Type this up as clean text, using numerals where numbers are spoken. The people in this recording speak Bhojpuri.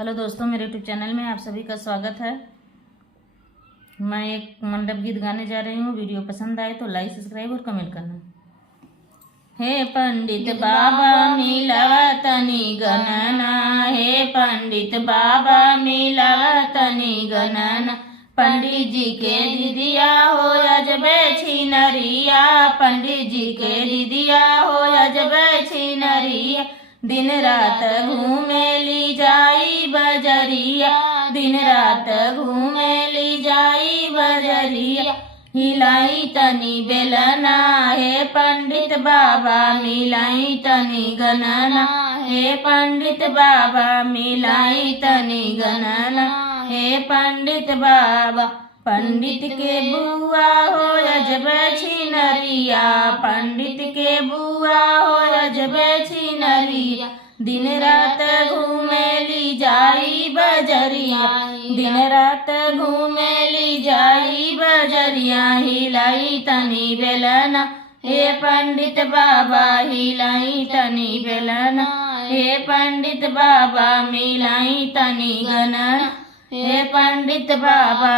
हेलो दोस्तों, मेरे यूट्यूब चैनल में आप सभी का स्वागत है। मैं एक मंडप गीत गाने जा रही हूँ। वीडियो पसंद आए तो लाइक, सब्सक्राइब और कमेंट करना। हे पंडित बाबा मिलावा तनी गणना, हे पंडित बाबा मिलावा तनी गणना। पंडित जी के दीदिया हो अजबे छिनरिया, पंडित जी के दीदिया हो अजबे छिनरिया। दिन रात घूमे ली जाई बजरिया, दिन रात घूमे ली जाई बजरिया। हिलाई तनी बेलना, हे पंडित बाबा मिलाई तनी गणना, हे पंडित बाबा मिलाई तनी गणना, हे पंडित बाबा। पंडित के बुआ हो अजबे छिनरिया, पंडित के बुआ हो अजबे छिनरिया। दिन रात घूमे ली जाई बजरिया, दिन रात घूमे ली जाई बजरिया। हिलाई तनी बेलना, हे पंडित बाबा हिलाई तनी बेलना, हे पंडित बाबा मिलाई तनी गणना, हे पंडित बाबा।